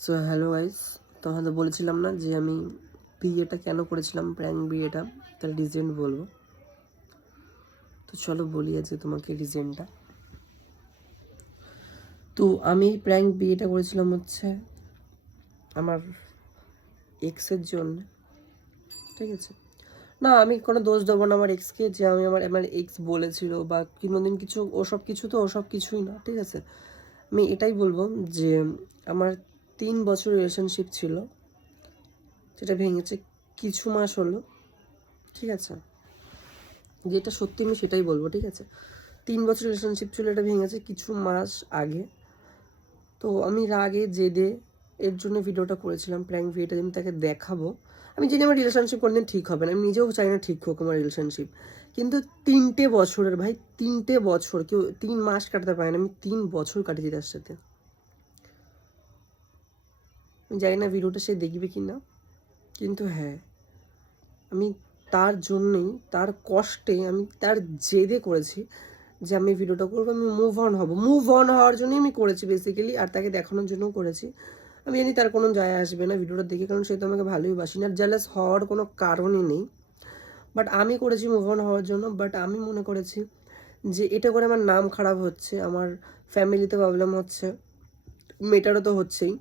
So hello guys তোমাদের বলেছিলাম না যে আমি বিয়েটা কেন করেছিলাম? প্র্যাঙ্ক বিয়েটা। তার রিজেন্ট বলব। তো চলো বলি আজকে তোমাকে রিজেন্টটা তো আমি প্র্যাঙ্ক বিয়েটা করেছিলাম হচ্ছে আমার এক্সের জন্য। ঠিক আছে? না, আমি কোনো দোষ দেবো না আমার এক্সকে যে আমি আমার আমার এক্স বলেছিল বা কোনোদিন কিছু, ওসব কিছু তো ওসব কিছুই না। ঠিক আছে? আমি এটাই বলব যে আমার তিন বছর রিলেশনশিপ ছিল, যেটা ভেঙেছে কিছু মাস হলো, ঠিক আছে? যেটা সত্যি আমি সেটাই বলব, ঠিক আছে? তিন বছর রিলেশনশিপ ছিল, এটা ভেঙেছে কিছু মাস আগে। তো আমি রাগে, জেদে এর জন্য ভিডিওটা করেছিলাম প্র্যাঙ্ক ভিডিওটা আমি তাকে দেখাবো। আমি জানি আমার রিলেশনশিপ কোনদিন ঠিক হবে না, আমি নিজেও চাই না ঠিক হোক আমার রিলেশনশিপ কিন্তু তিনটে বছরের, ভাই, তিনটে বছর, কেউ তিন মাস কাটাতে পারে না, আমি তিন বছর কাটিয়েছি তার সাথে। আমি জানি না ভিডিওটা সে দেখবে কি না কিন্তু হ্যাঁ আমি তার জন্যই, তার কষ্টে আমি তার জেদে করেছি যে আমি ভিডিওটা করব, আমি মুভ অন হব। মুভ অন হওয়ার জন্যই আমি করেছি বেসিক্যালি আর তাকে দেখানোর জন্যও করেছি। আমি জানি তার কোনো যায় আসবে না ভিডিওটা দেখে, কারণ সে তো আমাকে ভালোই বাসি না জেলাস হওয়ার কোনো কারণই নেই। বাট আমি করেছি মুভ অন হওয়ার জন্য বাট আমি মনে করেছি যে এটা করে আমার নাম খারাপ হচ্ছে, আমার ফ্যামিলিতে প্রবলেম হচ্ছে মেটারও তো হচ্ছেই।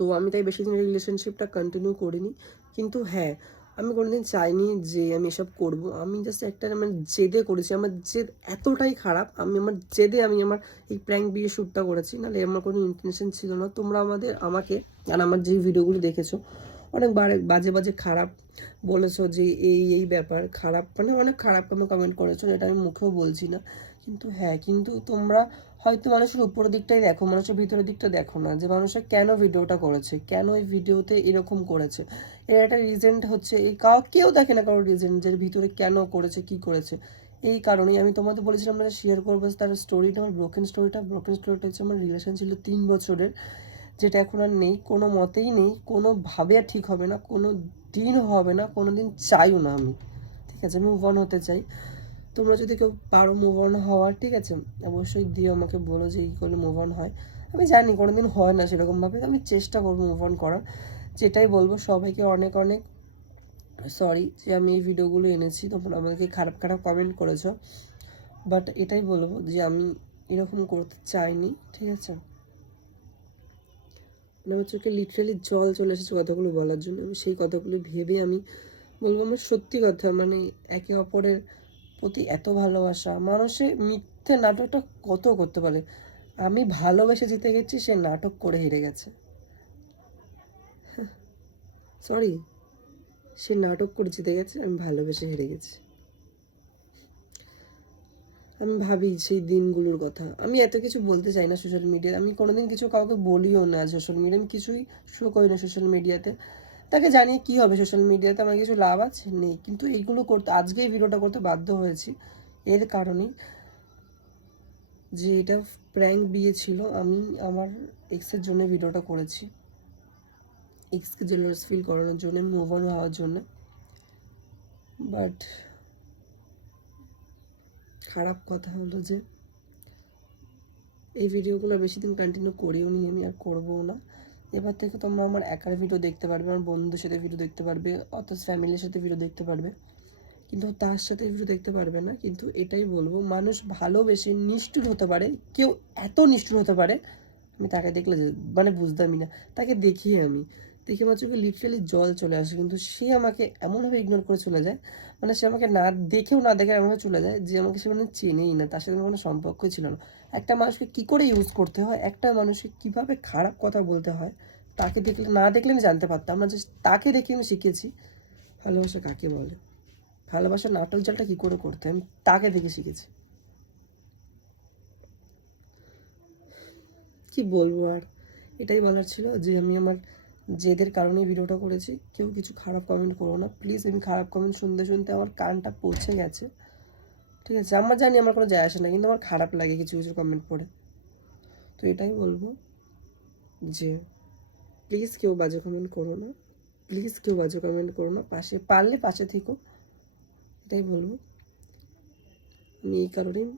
তো আমি তাই বেশি দিন রিলেশনশিপটা কন্টিনিউ করিনি। কিন্তু হ্যাঁ আমি কোনোদিন চাইনি যে আমি এসব করব। আমি জাস্ট একটা মানে জেদে করেছি। আমার জেদ এতটাই খারাপ। আমি আমার জেদে আমি আমার এই প্র্যাঙ্ক বিয়ে শ্যুটটা করেছি। নাহলে আমার কোনো ইন্টেনশন ছিল না। তোমরা আমাদের, আমাকে আর আমার যে ভিডিওগুলো দেখেছ অনেক বাজে বাজে খারাপ বলেছ যে এই এই ব্যাপার খারাপ মানে অনেক খারাপ আমি কমেন্ট করেছ যেটা আমি মুখেও বলছি না। কিন্তু হ্যাঁ কিন্তু তোমরা হয়তো মানুষের উপরের দিকটাই দেখো, মানুষের ভিতরের দিকটা দেখো না যে মানুষের কেন ভিডিওটা করেছে, কেন এই ভিডিওতে এরকম করেছে। এর একটা রিজেন্ট হচ্ছে, এই কাউ, কেউ দেখে না কারোর রিজেন্ট যে ভিতরে কেন করেছে, কি করেছে। এই কারণেই আমি তোমাদের বলেছিলাম না শেয়ার করব, তার স্টোরিটা আমার ব্রোকেন স্টোরিটা ব্রোকেন স্টোরিটা হচ্ছে আমার রিলেশন ছিল তিন বছরের। যেটা এখন আর নেই, কোনো মতেই নেই কোনোভাবে আর ঠিক হবে না, কোনো দিন হবে না, কোনো দিন চাইও না আমি। ঠিক আছে মুভ অন হতে চাই। তোমরা যদি কেউ পারো মুভ অন হওয়ার, ঠিক আছে? অবশ্যই দিয়ে আমাকে, বলো যে এই করলে মুভ অন হয়। আমি জানি কোনো দিন হয় না সেরকমভাবে আমি চেষ্টা করব মুভ অন করার। যেটাই বলব, সবাইকে অনেক অনেক সরি যে আমি এই ভিডিওগুলো এনেছি, তোমরা আমাকে খারাপ খারাপ কমেন্ট করেছ। বাট এটাই বলব যে আমি এরকম করতে চাইনি, ঠিক আছে? মানে আমার চোখে লিটারালি জল চলে এসেছে কথাগুলো বলার জন্য। আমি সেই কথাগুলো ভেবে আমি বলব, আমার সত্যি কথা মানে একে অপরের প্রতি এত ভালোবাসা। মানুষে মিথ্যে নাটকটা কত করতে পারে? আমি ভালোবেসে জিতে গেছি, সে নাটক করে হেরে গেছে। সরি সে নাটক করে জিতে গেছে, আমি ভালোবেসে হেরে গেছি। আমি ভাবি সেই দিনগুলোর কথা। আমি এত কিছু বলতে চাই না সোশ্যাল মিডিয়ায় আমি কোনোদিন কিছু কাউকে বলিও না সোশ্যাল মিডিয়া আমি কিছুই শো করি না সোশ্যাল মিডিয়াতে তাকে জানিয়ে কি হবে সোশ্যাল মিডিয়াতে আমার কিছু লাভ আছে? নেই। কিন্তু এইগুলো করতে, আজকে এই ভিডিওটা করতে বাধ্য হয়েছি। এর কারণেই যে এটা প্র্যাঙ্ক বিয়ে ছিল, আমি আমার এক্সের জন্য ভিডিওটা করেছি। এক্সকে জেলার্স ফিল করানোর জন্য মুভ অন হওয়ার জন্য। বাট খারাপ কথা হলো যে এই ভিডিওগুলো বেশি দিন কন্টিনিউ করিও নি, আমি আর করবও না। এবার থেকে তোমরা আমার একার ভিডিও দেখতে পারবে, আমার বন্ধুদের সাথে ভিডিও দেখতে পারবে অথচ ফ্যামিলির সাথে ভিডিও দেখতে পারবে। কিন্তু তার সাথে ভিডিও দেখতে পারবে না, কিন্তু এটাই বলব, মানুষ ভালোবেসে নিষ্ঠুর হতে পারে, কেউ এত নিষ্ঠুর হতে পারে, আমি তাকে দেখলে মানে বুঝতামই না, তাকে দেখি আমি। দেখে আমার চোখে লিটারালি জল চলে আসে। কিন্তু সে আমাকে এমনভাবে ইগনোর করে চলে যায় মানে সে আমাকে না দেখেও না দেখে এমনভাবে চলে যায় যে আমাকে সে মানে চেনেই না, তার সাথে কোনো সম্পর্কই ছিল না। একটা মানুষকে কি করে ইউজ করতে হয়, একটা মানুষকে কীভাবে খারাপ কথা বলতে হয়, তাকে দেখলে না দেখলে আমি জানতে পারতাম না যে তাকে দেখে আমি শিখেছি। ভালোবাসা কাকে বলে? ভালোবাসা নাটক জালটা কি করে করতে আমি তাকে দেখে শিখেছি। কি বলব আর? এটাই বলার ছিল যে আমি আমার জেদের কারণে ভিডিওটা করেছি। কেউ কিছু খারাপ কমেন্ট করো না। প্লিজ আমি খারাপ কমেন্ট শুনতে শুনতে আমার কানটা পৌঁছে গেছে। ঠিক আছে, আমার জানি আমার কোনো যায় আসে না, কিন্তু আমার খারাপ লাগে কিছু কিছু কমেন্ট পড়ে। তো এটাই বলব যে প্লিজ কেউ বাজে কমেন্ট করো না। প্লিজ কেউ বাজে কমেন্ট করো না। পাশে, পারলে পাশে থেকো। এটাই বলব। আমি এই কারণেই